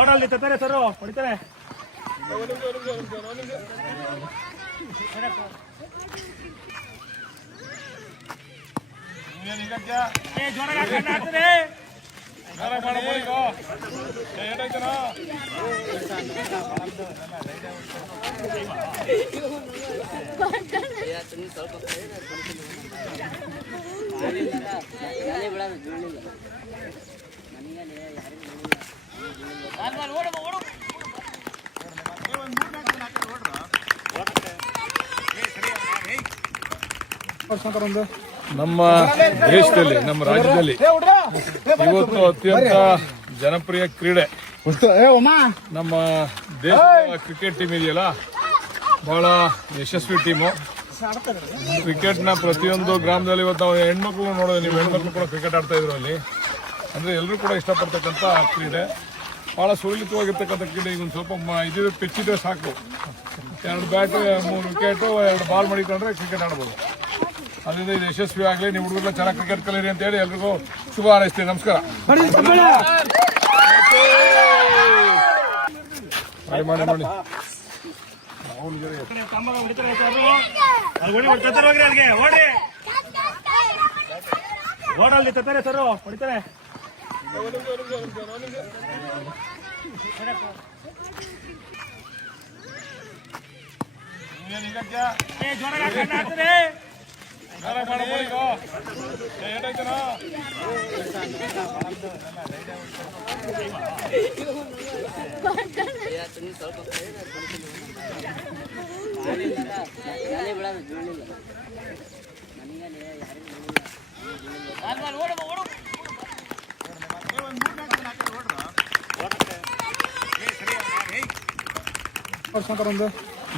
ಓಡಲ್ಲಿ ತತ್ತಾರೆ sir ಹೊಡಿತಾರೆ. ನಮ್ಮ ದೇಶದಲ್ಲಿ, ನಮ್ಮ ರಾಜ್ಯದಲ್ಲಿ ಇವತ್ತು ಅತ್ಯಂತ ಜನಪ್ರಿಯ ಕ್ರೀಡೆ ನಮ್ಮ ದೇಶದ ಕ್ರಿಕೆಟ್ ಟೀಮ್ ಇದೆಯಲ್ಲ, ಬಹಳ ಯಶಸ್ವಿ ಟೀಮು. ಕ್ರಿಕೆಟ್ನ ಪ್ರತಿಯೊಂದು ಗ್ರಾಮದಲ್ಲಿ ಇವತ್ತು ನಾವು ಹೆಣ್ಮಕ್ಳು ನೋಡೋದು, ನೀವು ಹೆಣ್ಮಕ್ಳು ಕೂಡ ಕ್ರಿಕೆಟ್ ಆಡ್ತಾ ಇದ್ರು ಅಲ್ಲಿ. ಅಂದರೆ ಎಲ್ಲರೂ ಕೂಡ ಇಷ್ಟಪಡ್ತಕ್ಕಂಥ ಕ್ರೀಡೆ, ಭಾಳ ಸುರಳಿತವಾಗಿರ್ತಕ್ಕಂಥ ಕ್ರೀಡೆ. ಈಗ ಒಂದು ಸ್ವಲ್ಪ ಇದಿದ್ರೆ ಪಿಚ್ ಇದ್ರೆ ಸಾಕು, 2 ಬ್ಯಾಟ್ 3 ವಿಕೆಟು 2 ಬಾಲ್ ಮಾಡಿಕೊಂಡ್ರೆ ಕ್ರಿಕೆಟ್ ಆಡ್ಬೋದು. ಅದರಿಂದ ಇದು ಯಶಸ್ವಿ ಆಗಲಿ, ನೀವು ಹುಡುಗರೆಲ್ಲ ಚೆನ್ನಾಗಿ ಕ್ರಿಕೆಟ್ ಕಲೀರಿ ಅಂತ ಹೇಳಿ ಎಲ್ರಿಗೂ ಶುಭ ಹಾರೈಸ್ತೀನಿ. ನಮಸ್ಕಾರ. ಓಡಲ್ಲಿ ತತ್ತಾರೆ ಸರ್ ಹೊಡಿತಾರೆ.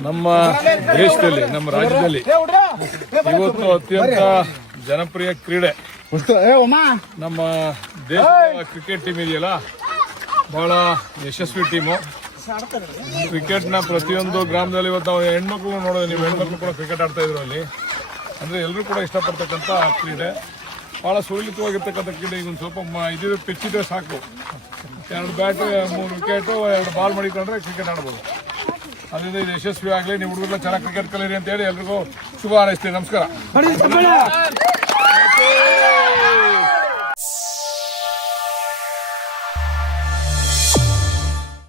ನಮ್ಮ ದೇಶದಲ್ಲಿ, ನಮ್ಮ ರಾಜ್ಯದಲ್ಲಿ ಇವತ್ತು ಅತ್ಯಂತ ಜನಪ್ರಿಯ ಕ್ರೀಡೆ ನಮ್ಮ ದೇಶದ ಕ್ರಿಕೆಟ್ ಟೀಮ್ ಇದೆಯಲ್ಲ, ಬಹಳ ಯಶಸ್ವಿ ಟೀಮು. ಕ್ರಿಕೆಟ್ನ ಪ್ರತಿಯೊಂದು ಗ್ರಾಮದಲ್ಲಿ ಇವತ್ತು ನಾವು ಹೆಣ್ಮಕ್ಳು ನೋಡೋದು, ನೀವು ಹೆಣ್ಮಕ್ಳು ಕೂಡ ಕ್ರಿಕೆಟ್ ಆಡ್ತಾ ಇದ್ರು ಅಲ್ಲಿ. ಅಂದರೆ ಎಲ್ಲರೂ ಕೂಡ ಇಷ್ಟಪಡ್ತಕ್ಕಂಥ ಕ್ರೀಡೆ, ಭಾಳ ಸುರಳಿತವಾಗಿರ್ತಕ್ಕಂಥ ಕ್ರೀಡೆ. ಈಗ ಒಂದು ಸ್ವಲ್ಪ ಇದಿದ್ರೆ ಪಿಚ್ ಇದ್ರೆ ಸಾಕು, 2 ಬ್ಯಾಟ್ 3 ವಿಕೆಟು 2 ಬಾಲ್ ಮಾಡಿಕೊಂಡ್ರೆ ಕ್ರಿಕೆಟ್ ಆಡ್ಬೋದು. ಅದರಿಂದ ಇದು ಯಶಸ್ವಿ ಆಗಲಿ, ನೀವು ಹುಡುಗರೆಲ್ಲ ಚೆನ್ನಾಗಿ ಕ್ರಿಕೆಟ್ ಕಲೀರಿ ಅಂತ ಹೇಳಿ ಎಲ್ರಿಗೂ ಶುಭ ಹಾರೈಸ್ತೀನಿ. ನಮಸ್ಕಾರ.